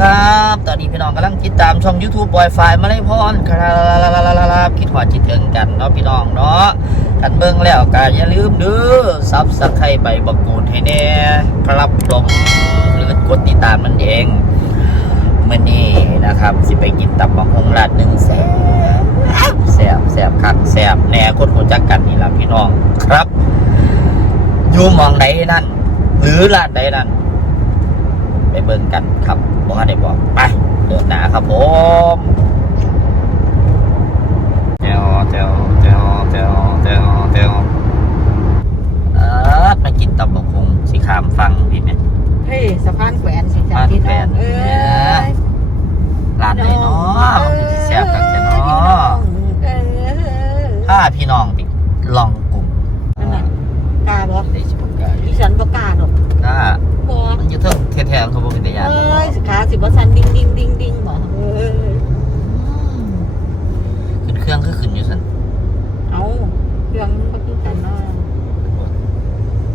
ครับ ตอนนี้พี่น้องกำลังติดตามช่อง YouTube ปล่อยไฟล์มาเลยพรครับคิดหอดคิดถึงกันเนาะพี่น้องเนาะกันเบิ่งแล้วก็อย่าลืมเด้อซับสไครต์ใบบักกูดให้แน่ครับผมหรือกดติดตามมันเองมื่อนี้นะครับ สิไปกินตับบักฮงลาดหนึ่งแสบแสบแสบคักแสบแน่คนหัวจักกันนี่ละพี่น้องครับอยู่มองไหนนั่น หรือร้านใดนั่น เบิ่งกันครับบอกให้ได้บอกไปเดินหนาครับผมเจ้าเจ้าเจ้าเจ้าเจ้าเจ้าเออมากินตับกคงสีขามฟังพี่ไหม เฮ้ยสะพานแขวนสิจ้า สะพาน พี่ แขว น้อน งเอ้ย ร้านไหนเนาะมันคือสิแซ่บกันจ้ะเนาะ เออ ถ้าพี่น้องติลองกลุ่ม นั่นน่ะกล้าบ่ ได้ชิมกัน ดิฉันบ่กล้าดอก ถ้า บ่ มันอยู่เทิงแท้ๆเขาบอกเป็นแต่ยาน เอ้ยสิขาสิบ่สั่นดิ้งดิ้งดิ้งดิ้งบ่เออ ขึ้นเครื่องคือขึ้นอยู่สัน เอาเครื่องมันบ่คือกันเนาะ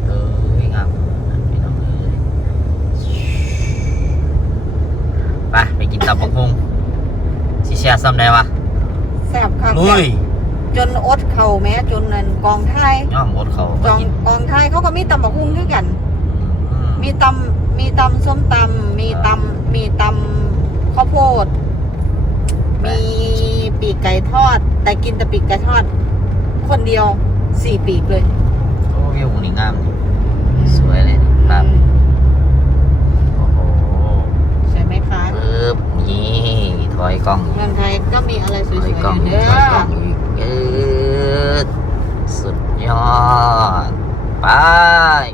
เออง่ามพี่น้องเอ้ยไปไปกินตับกคงสิแช่ซ้ำ ได้วะแซ่บคักลุยจนอดเข่าแม้จนนั่นกองไทยย่อมอดเขากมาองกินกองไทยเขาก็มีตำบักหุ่งคือกันอืมมีตำมีตำส้มตำมีตำมีตำข้าวโพด มีปีกไก่ทอด แต่กินแต่ปีกไก่ทอด คนเดียวสี่ปีกเลยโอ้วิวนี่งามนี่สวยเลยนี่ภาพโอ้โหใช่ไหมคะปึ๊บนี่ ถอยกล้องอีกเมืองไทยก็มีอะไรสถวยอยๆกล้องอยู่อีกเด้ถอยกล้อองอีกเออสุดยอดไป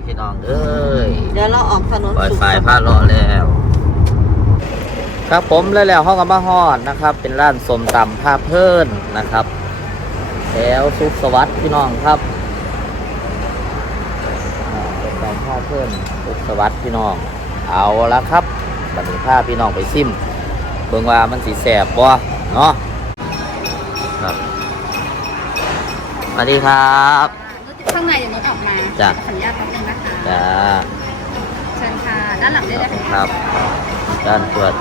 พี่น้องเอ้ย เดี๋ยวเราออกถนนปล่อยสุขไฟพาเลาะแล้ว ครับผมแล้วแล้วห้องกับมาฮอดนะครับ เป็นร้านสมตำผ้าเพิ่นนะครับ แถวสุขสวัสดิ์พี่น้องครับอ่าเป็นตำผ้าเพิ่นสุขสวัสดิ์พี่น้อง เอาละครับบัดนี้พาพี่น้องไปซิม เบิ่งว่ามันสีแสบบ่เนาะครับสวัสดีครับข้างในอย่างรถออกมาจ้ะขออนุญาตแป๊บนึงนะคะจ้าเชิญค่ะด้านหลังได้ขเลอบยคุณคค่ะรับ ด้านตรวจ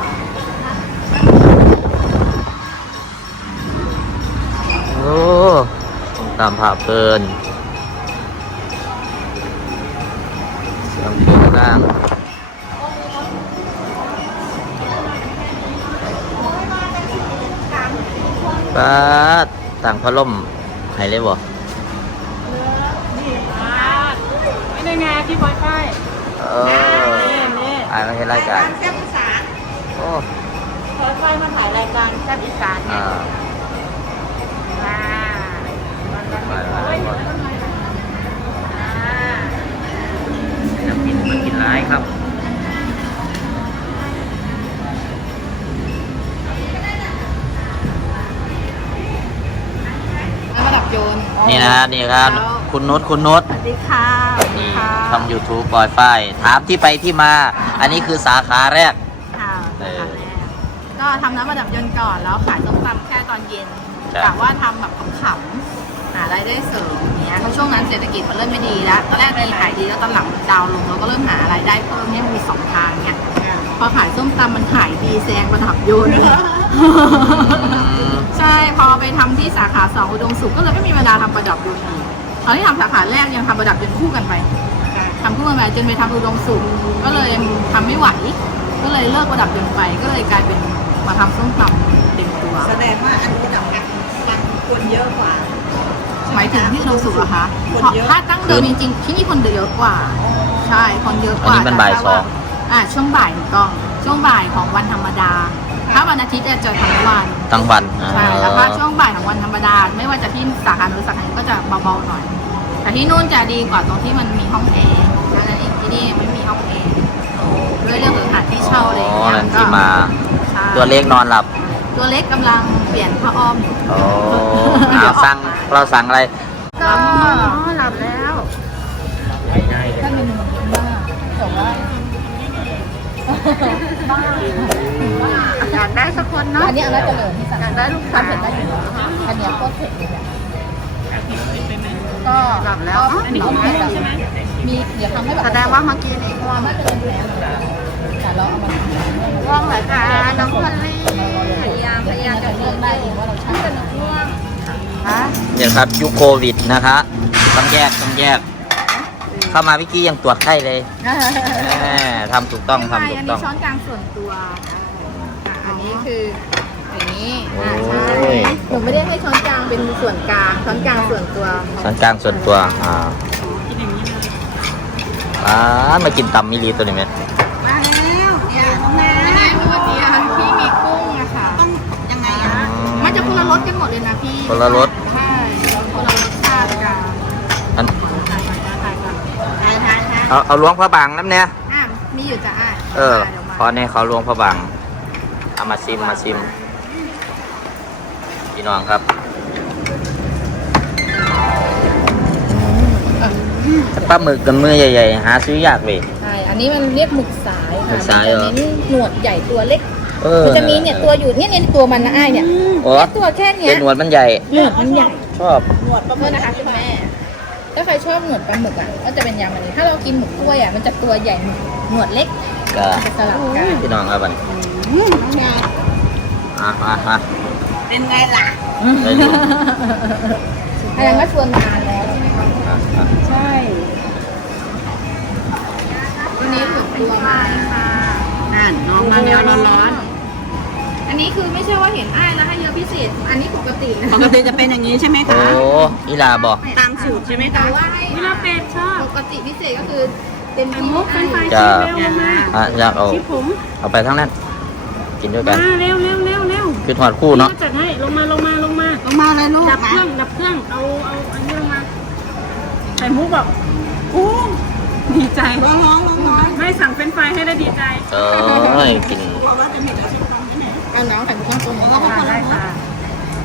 โอ้ต้องตามผ่าเพลินเสียงเพลงนั่ง ป้าดต่างพัดลมให้เลยบ่ไม่ได้ไงพี่บอยไฟเอออ่านมาเห็นรายการแซ่บอีสานโอ้บอยไฟมาถ่ายรายการแซ่บอีสานอ่าว้ามา นี่นะนี่ครับ คุณนุชคุณนุชสวัสดีค่ะนี่ค่ะทำ YouTube ปล่อยไฟล์ถามที่ไปที่มา อันนี้คือสาขาแรก ค่ะเออก็ทำน้ำระดับยนต์ก่อนแล้วขายส้มตำแค่ตอนเย็นจ้ะกะว่าทำแบบขำๆหารายได้เสริมอย่างเนี้ยเพราะช่วงนั้นเศรษฐกิจมันเริ่มไม่ดีแล้วตอนแรกมีขายดีแล้วตอนหลังมันดาวน์ลงเราก็เริ่มหารายได้เพิ่มเนี่ยมันมีสองทางเนี่ย พอขายส้มตำมันขายดีแซงระดับยนต์ใช่พอไปทำที่สาขาสองอุดมสุขก็เลยไม่มีเวลาทำประดับยนต์อีกตอนที่ทำสาขาแรกยังทำประดับยนต์คู่กันไปทำคู่กันไปจนไปทำอุดมสุขก็เลยทำไม่ไหว ก็เลยเลิกประดับยนต์ไป ก็เลยกลายเป็นมาทำส้มตำเต็มตัวแสดงว่าอันนี้ดับกันกันคนเยอะกว่า หมายถึงที่อุดมสุขเหรอคะคนเพราะเยอะถ้าตั้งเดิมจริงๆที่นี่คนเยอะกว่า ใช่คนเยอะกว่าอันนี้มันบ่ายแต่สอง อ่าช่วงบ่ายถูกต้อง ช่วงบ่ายของวันธรรมดา ถ้าวันอาทิตย์จะเจอทั้งวันทั้งวันใช่แล้วก็ช่วงบ่ายของวันธรรมดา ไม่ว่าจะที่สาขาหรือสาขาไหนก็จะเบาๆหน่อย แต่ที่นู่นจะดีกว่าตรงที่มันมีห้องแอร์แล้วนั้นเองที่นี่ยังไม่มีห้องแอร์ด้วยเรื่องของสถานที่เช่าอะไรอย่างอ๋อเงี้ยนั่นที่มาใช่ตัวเล็กนอนหลับ ตัวเล็กกำลังเปลี่ยนผ้าอ้อมอยู่โอ้เอาสั่งเราสั่งอะไรก็ อันนี้อันนั้นจะเหลือที่สั่งอยากได้ลูกสาวเผ็ดได้อยู่แล้วอันนี้โคตรเผ็ดเลยก็หลับแล้วอันนี้ก็เผ็ดใช่ไหมมีเดี๋ยวทำให้แบบแสดงว่าเมื่อกี้นี้ความไม่เป็นแผลค่เราเอามาง่วงเหรอคะน้องพอลลี่พยายามพยายามจะเลือกได้เองว่าเราใช้กันง่วงคะเนี่ยครับยุคโควิดนะคะต้องแยกต้องแยก เข้ามาเมื่อกี้ยังตรวจไข้เลยทำถูกต้องทำถูกต้นี้องช้อนกลางส่วนตัว นนี้คืออย่างนี้อ่าโอ้ใช่ยหนูไม่ได้ให้ช้อนกลางเป็นส่วนกลางช้อนกลางส่วนตัวส่วนกลางส่วนตัว อ่าอ่ามากินตำมิลีตัวนี้ไหมมาแล้วเนี่ยน้องแนอันนี้คือวันนี้ที่มีกุ้งอะค่ะ ต้องยังไงอะมันจะคนละรสกันหมดเลยนะพี่คนละรสใช่คนละรสชาติกันอันถ่ายถ่ายถ่ายก่อนทายทายทายเอาเอาล้วงพระบางน้ำเนี่ยอะมีอยู่จ้ะอะเออดี๋ยวมาเพราะในเขาล้วงพระบาง เอามาซิมมาซิม พี่น้องครับปลาหมึกกันมือใหญ่ๆ หาซื้อยากเว้ย ใช่ อันนี้มันเรียกหมึกสายหมึค่ะกสายเหรอ มันจะเน้นหนวดใหญ่ตัวเล็ก เออมันจะมีเนี่ยตัวอยู่เนี่ยเนี่ยตัวมันนะอ้ายเนี่ยโอ้เนี่ยตัวแค่เนี้เป็ยนหนวดมันใหญ่ หนวดมันใหญ่ชอบ หนวดปลาหโทมึษกนะคะคุณแม่ ถ้าใครชอบหนวดปลาหมึกอะ ก็จะเป็นยำอันนี้ ถ้าเรากินหมึกกล้วยอะ มันจะตัวใหญ่หมึกหนวดเล็กก็จะสลับกันพี่น้องครับมัน อืมน้องแนอะอะอะเป็นไงล่ะได้ดูอันนั้นก็ชวนมานานแล้วอะอะใช่วันนี้ถึงตัวมาค่ะนั่นน้องมาแล้วร้อนอันนี้คือไม่ใช่ว่าเห็นอ้ายแล้วให้เยอะพิเศษ อันนี้ปกตินะๆปกติจะเป็นอย่างนี้ใช่ไหมโอ้คะ อีลาบอก ตามสูตรใช่ไหมแต่คะ ว่าให้เวลาเป็ดชอบปกติพิเศษก็คือเต็มที่มุกเป็นไฟให้จะชิมเร็วลงมาอะอยากเอาชิมผมเอาไปทั้งนั้น กินด้วยกัน มาเร็วเร็วเร็วเร็วคือถอดคู่เนาะพี่ก็จัดให้ลงมาลงมาลงมาลงมาเลยลูกดับนะเครื่องดับเครื่องเอาเอาอันนี้ลงมาไข่มุกบอกโอ้ดีใจร้อนร้อนร้อนร้อนไม่สั่งเป็นไฟให้ได้ดีใจเอ้ยกินกลัวว่าจะมีแต่ชิ้นตรงใช่ไหมเอาน้ำไข่มุกข้างตรงนี้แล้วก็คนละได้ค่ะ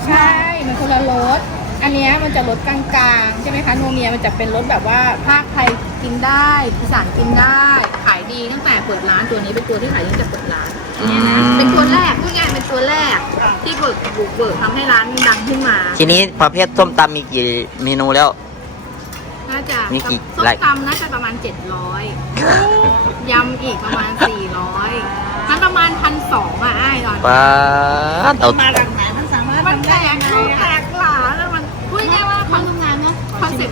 ใช่มันคนละรสอันเนี้ยมันจะรสกลางๆใช่ไหมคะโนเมียมันจะเป็นรสแบบว่าภาคไทยกินได้อีสานกินได้ขาย ดีตั้งแต่เปิดร้านตัวนี้เป็นตัวที่ขายดีตั้งแต่เปิดร้านอืมเป็นตัวแรกพูดง่ายๆเป็นตัวแรกที่เบิกบุกเบิกทำให้ร้านดังขึ้นมาทีนี้ประเภทส้มตำมีกี่เมนูแล้ว น่าจะมีกี่ส้มไร่ ตำน่าจะประมาณ 700ยำอีกประมาณ 400มันประมาณพันสองอะไอ้ายตอนนี้ป้าดเอา มาหลังไหนมันสามารถมันทำแตได้กยังไงลูกอะ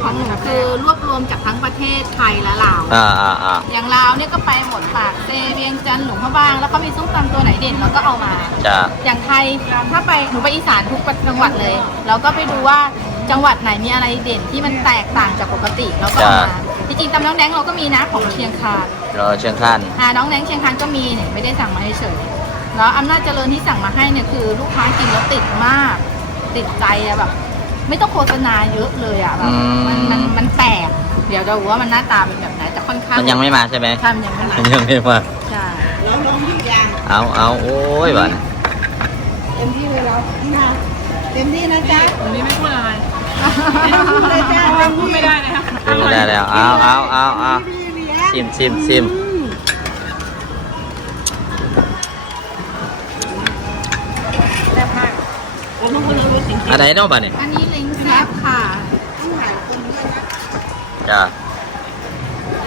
ของหนูคือรวบรวมจากทั้งประเทศไทยและลาว อ่าอ่าอ่าอย่างลาวเนี่ยก็ไปหมดปากเซเวียงจันทร์หลวงพระบาง แล้วก็มีส้มตำตัวไหนเด่นเราก็เอามา จะอย่างไทยถ้าไปหนูไปอีสานทุกจังหวัดเลย เราก็ไปดูว่าจังหวัดไหนมีอะไรเด่นที่มันแตกต่างจากปกติเราก็เอามาจริงๆตำน้องแดงเราก็มีนะของเชียงคานรอเชียงคานอ่าน้องแดงเชียงคานก็มีเนี่ยไม่ได้สั่งมาเฉยๆแล้วอำนาจเจริญที่สั่งมาให้เนี่ยคือลูกค้ากินแล้วติดมาก ติดใจอะแบบ ไม่ต้องโฆษณาเยอะเลยอะแบบมันมันมันแปลกเดี๋ยวจะรู้ว่ามันหน้าตาเป็นแบบไหนแต่ค่อนข้างมันยังไม่มาใช่ไหมใช่มันยังไม่มามันยังไม่มาใช่แล้วลองทุกอย่างเอาเอาโอ้ยบ้านเต็มที่เลยเราเต็มที่นะจ๊ะวันนี้ไม่พูดอะไรพูดเลยจ้าเพราะว่าพูดไม่ได้เลยค่ะดูได้แล้วเอาเอาเอาเอาซิมซิมซิม อะไรเนาะบ้านนี่อันนี้ลิงแซบค่ะๆต้องหลายคนด้วยนะจ้า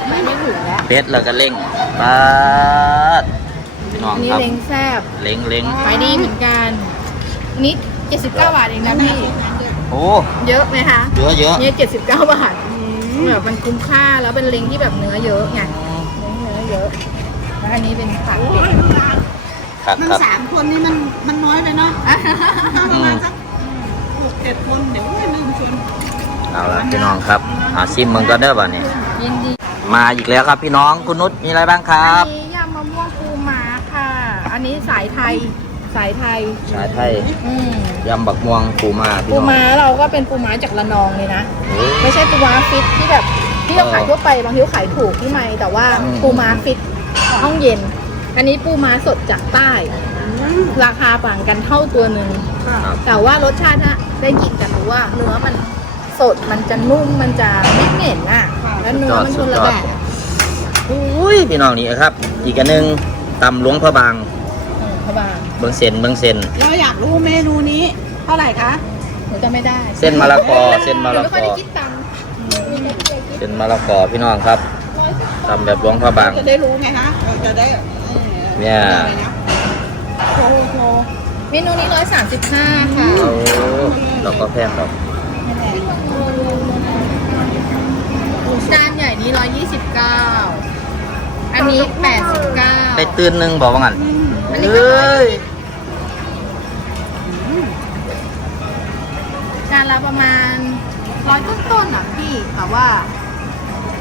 ไม่ไม่ถึงแล้วเด็ดแล้วก็เล่งป้าดพี่น้องอันนี้ครับเล้งแซบเล้งเล้งขายดีเหมือนกันอันนี้79บาทเองนะพี่โอ้เยอะไหมคะเยอะเยอะเนี่ย79บาทแบบมันคุ้มค่าแล้วเป็นเล้งที่แบบเนื้อเยอะไงเนื้อเยอะแล้วอันนี้เป็นผักเผ็ดครับมันครับสามคนนี่มันมันน้อยไปเนาะถ้าประมาณสักหก เจ็ดคนเดี๋ยวลืมชวนเอาละพี่น้องครับอาซิมมึงก็เด้อบ้านนี่ยินดีมาอีกแล้วครับพี่น้องคุณนุชมีอะไรบ้างครัอับ นนี้ยำมะม่วงปูม้าค่ะ อันนี้สายไทย สายไทย ชาไทยอืมยำบักม่วงปูมาพี่ปูน้องม้าเราก็เป็นปูม้าจากระนองเลยนะ โอ้ไม่ใช่ปูม้าฟิตที่แบบที่เราขายทั่วไปบางทีเราขายถูกที่ไม่แต่ว่าอืม ปูม้าฟิตห้องเย็น อันนี้ปูม้าสดจากใต้ ราคาต่างกันเท่าตัวหนึ่ง ครับแต่ว่ารสชาติฮะ ได้กลิ่นกันรู้ว่าเนื้อมันสดมันจะนุ่มมันจะไม่เหม็นอะ แล้วเนื้อมันคนละแบบอุ้ยพี่น้องนี่ครับ อีกอันหนึงตำหลวงพระบางอืมพระบางเบิงเซนเบิงเซนเราอยากรู้เมนูนี้เท่าไหร่คะหนูจะไม่ได้ เส้นมะละกอเส้นมะหนูละไม่กค่อยอได้คิดตังค์เส้นมะละกอพี่น้องครับตำแบบหลวงพระบางจะได้รู้ไงฮะเราจะได้เออเนี่ยอะไรนะโชว์โชว์เมนูนี้ร้อยสามสิบห้าค่ะโอ้ เราก็แพงดอกจานใหญ่นี้ร้อยยี่สิบเก้าอันนี้แปดสิบเก้าได้ตื่นหนึงบอกว่างั้นอันนี้เอ้ยจานละประมาณร้อยต้นๆอะพี่แต่ว่า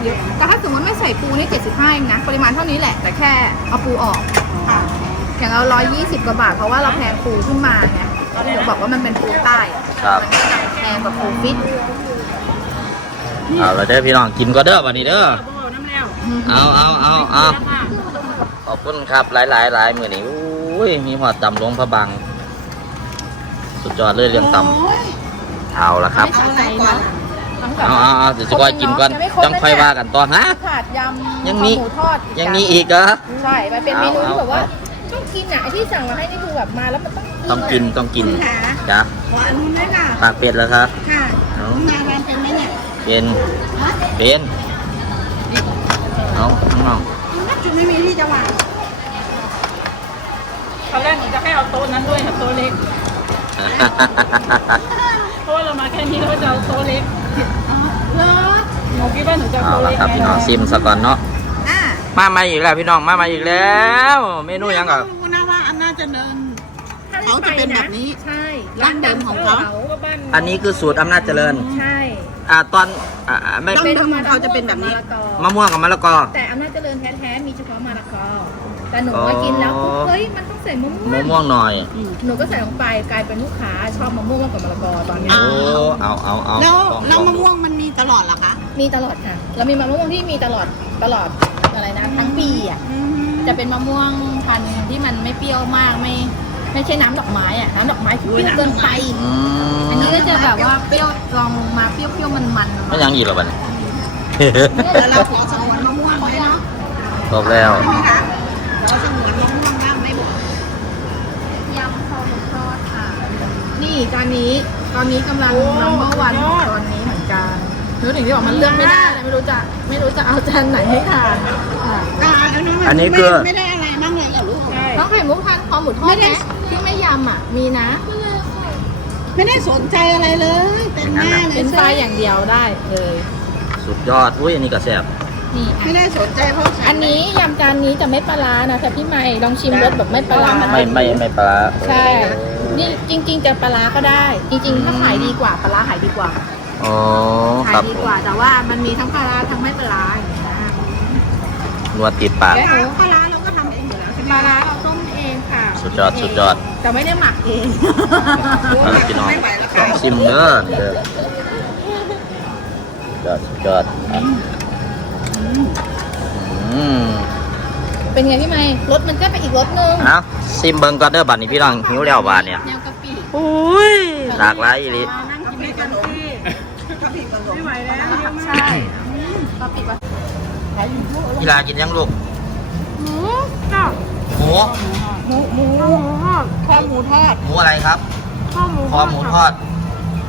เยอะแต่ถ้าสมมติไม่ใส่ปูนี่เจ็ดสิบห้าเองนะ ปริมาณเท่านี้แหละ แต่แค่เอาปูออกค่ะอย่างเราร้อยยี่สิบกว่าบาท เพราะว่าเราแพงปูขึ้นมาไง เดี๋ยวบอกว่ามันเป็นปูใต้ครับ มันก็จะแพงกว่าปูฟิตเอาละเด้อพี่น้องกินก็เด้อวันนี้เด้อบอกน้ำแล้วเอาเอาเอาเอาค่ะขอบคุณครับ หลายหลายหลายมือนี้อุ้ย มีหอดตำลงพระบังสุดยอดเลยเรื่องตำเอาละครับ เอาอะไรก่อนเอาเอาเอาเดี๋ยวจะค่อยกินก่อนจังค่อยว่ากันต่อฮะ ผัดยำยังมี หมูทอดยังมีอีกเหรอ ใช่ มันเป็นเมนูเอาที่แบบว่าเอาต้องกินอะไอ้ที่สั่งมาให้นี่คือแบบมาแล้วมันต้อง ต้องกินต้องกินจ้ะขออันนู้นด้วยค่ะปากเป็ดแล้วครับค่ะเอางานร้านเป็นไหมเนี่ยเป็นเป็นเอาน้องน่าจะไม่มีที่จะวางตอนแรกหนูจะให้เอาโต๊ะนั้นด้วยค่ะโต๊ะเล็กเพราะว่าเรามาแค่นี้เราก็จะเอาโต๊ะเล็กเหรอหนูคิดว่าหนูจะเอาเอาโต๊ะละเล็กครับพี่น้องซิมซะก่อนเนาะอ่ามามาอีกแล้วพี่น้องมามาอีกแล้ว เมนูหยังกับ เขาจะเป็นแบบนี้ใช่ร้านเดิมของเขาก็บ้านอันนี้คือสูตรอำนาจเจริญ ใช่อ่าตอนอ่าอ่าไม่ต้องเดิมของเขาจะเป็นแบบนี้ มะม่วงกับมะละกอ แต่อำนาจเจริญแท้ๆมีเฉพาะมะละกอแต่หนูมากินแล้วปุ๊บอ๋อเฮ้ยมันต้องใส่มะม่วมะงม่วงหน่อย หนูก็ใส่ลงไปกลายเป็นลูกค้าชอบมะม่วงมากกว่ามะละกอตอนนี้โอ้เอาเอาเอาแล้วลองแล้วลอมะงดูม่วงมันมีตลอดเหรอคะ มีตลอดค่ะ เรามีมะม่วงที่มีตลอดตลอดอะไรนะทั้งปีอะอืมจะเป็นมะม่วงพันธุ์ที่มันไม่เปรี้ยวมากไม่ ไม่ใช่น้ำดอกไม้อะน้ำดอกไม้คือเปรี้ยวเกินไป อืมอันนี้ก็จะแบบว่าเปรี้ยวลองลงมาเปรี้ยวเปรี้ยวมันมันไม่ยังอีกหรอบัดนี้เดี๋ยวเราขอสงวนมะม่วงไว้เนาะครบแล้วใช่ไหมคะเราสงวนมะม่วงบ้างได้หมดยำคอหมูทอดค่ะ นี่จานนี้ตอนนี้กำลัง number one ของตอนนี้เหมือนกันรู้ถึงที่บอกมันเลือกไม่ได้เลยไม่รู้จะไม่รู้จะเอาจานไหนให้ทานอะอ่าอันนั้นมัอันนี้คือ ไม่ได้อะไรบ้างเลยเหรอลูกใช่น้องไข่มุกทานคอหมูทอดไหม ที่ไม่ยำอะ มีนะ ไม่ได้สนใจอะไรเลยเต็มหน้าเลยเป็นไฟรายอย่างเดียวได้เลย สุดยอด อุ้ยอันนี้ก็แซ่บนี่อะไม่ได้สนใจเพราะอันนี้ยำจานนี้จะไม่ปลาร้านะแต่พี่ใหม่ลองชิมรสแบบไม่ปลาร้าไม่ไม่ไม่ปลาร้าใช่ นี่จริง ๆ จะปลาร้าก็ได้ จริง ๆ ถ้าขายดีกว่าปลาร้าขายดีกว่าอ๋อขาครัยบดีผมกว่า แต่ว่ามันมีทั้งปลาร้าทั้งไม่ปลาร้าอย่างเงี้ยนวดติดปากเดี๋ยวหนูปลาร้าเราก็ทำเองอยู่แล้วใช่ไหมปลาร้า สุดยอดสุดยอดแต่ไม่ได้หมักเองเอาละพี่น้องไม่ไหวแล้วลค่ะองชิมเด้อเด้อสุดยอดสุดยอดอะอืมเป็นไงพี่ใหม่รสมันก็เป็นอีกรสนึงเอาซิมเบิ่งก่อนเด้อบัดนี้พี่น้องหิวแล้วบาดเนี่ยแนวกะปิอุ้ยหลากหลายอีหลี นั่งกินด้วยกันที่ถ้าผิดขนมไม่ไหวแล้วเยอะมากใช่กะปิปะกีฬากินยังลูก หมูจ้ะ หมูหมูหมูทอดคอหมูทอดหมูอะไรครับข้อหมูคอหมูทอด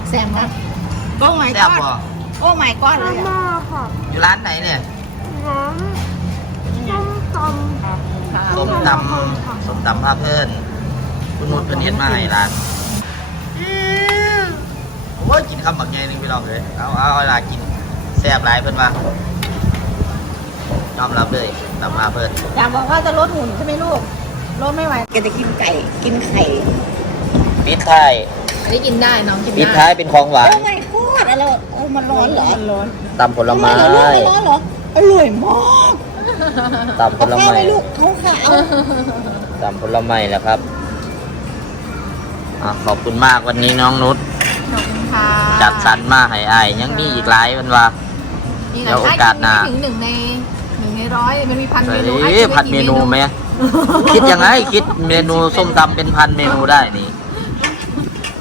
แซมครับโอ้ my แซ่บ god บ่โอ้ my god เลยอะค่ะอยู่ร้านไหนเนี่ยน้ำส้มตำ ส้มตำส้มตำผ้าเพื่อนคุณนุชเป็นเฮ็ดมาให้ร้านโอ้ยกินคำบักใหญ่หนึงพี่น้องเลยเอาเอาเวลากินแซ่บหลายเพิ่นว่า ยอมรับเลยตำผ้าเพื่อนอยากบอกว่าจะลดหุ่นใช่ไหมลูกลดไม่ไหวแกจะกินไก่กินไข่ปิดท้ายอันนี้กินได้น้องกินปิดได้ท้ายเป็นของหวาโอ้น my god อะไรวะโอ้มันร้อนเหรอร้อนตำผลไม้เหรอลูกมันร้อนเหรออร่อยมากตำผเอาลข้าวไม้ไปลูกเขาขาวตำผลไม้แหละครับอะขอบคุณมากวันนี้น้องนุชขอบคุณค่ะจัดสรรมาให้อายยังมีอีกหลายวันว่านี่เดี๋ยวโอกาสหน้าถึงหนึ่งในหนึ่ง ในร้อยมันมีพันเมนูเฮ้ไอ้ยพันเมนูไหมคิดยังไงคิดเมนูส้มตำเป็นพันเมนูได้นี่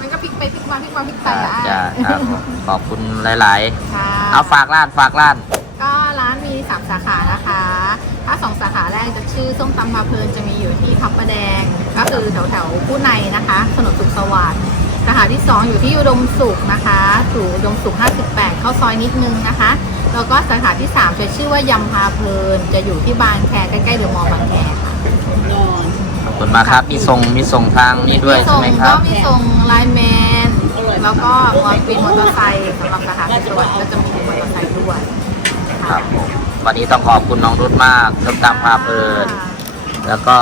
มันก็พลิกไปพลิกมาพลิกมาพลิกไปจ้าอะจ้าครับขอบคุณหลายค่ะๆเอาฝากร้านฝากร้าน ก็ร้านมีสามสาขานะคะ ถ้าสองสาขาแรกจะชื่อส้มตำมาเพลินจะมีอยู่ที่พับประแดง ก็คือแถวแถวๆผู้ในนะคะถนนสุขสวัสดิ์สาขาที่สองอยู่ที่อุดมสุขนะคะสู่อุดมสุข 58 เข้าซอยนิดนึงนะคะ แล้วก็สาขาที่ 3 จะชื่อว่ายำพาเพลิน จะอยู่ที่บางแคใกล้ๆเดอะมอลล์บางแคค่ะนอนขอบคุณมากครับ มีส่งมีส่งทางนี้ด้วยใช่ส่งไหมคก็รับ มีส่งไลน์แมน แล้วก็มอเตอร์เป็นมอเตอร์ไซค์สำหรับสาขาที่จังหวัดก็จะมีมอเตอร์ไซค์ด้วยครัค่ะบผมวันนี้ต้องขอบคุณน้องรุดมากส้มตำพาเพลิน แล้วก็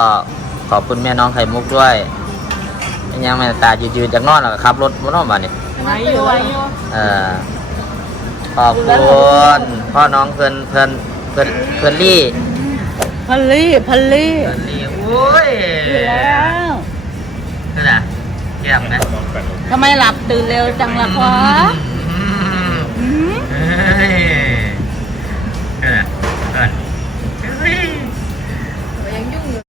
ขอบคุณแม่น้องไข่มุกด้วยเป็นยังแม่ตายืนๆจากนอนแล้วก็ขับ รถบนนอกมาเนี่ย ไว้อยู่ไว้อยู่เออ ขอบคุณพ่อน้องเพื่อนเพื่อนเพื่อนเพื่อนลี่พัลลี่พัลลี่เพื่อนลี่โอ้ยแล้วนั่นน่ะแก้มนะทำไมหลับตื่นเร็วจังล่ะคะอื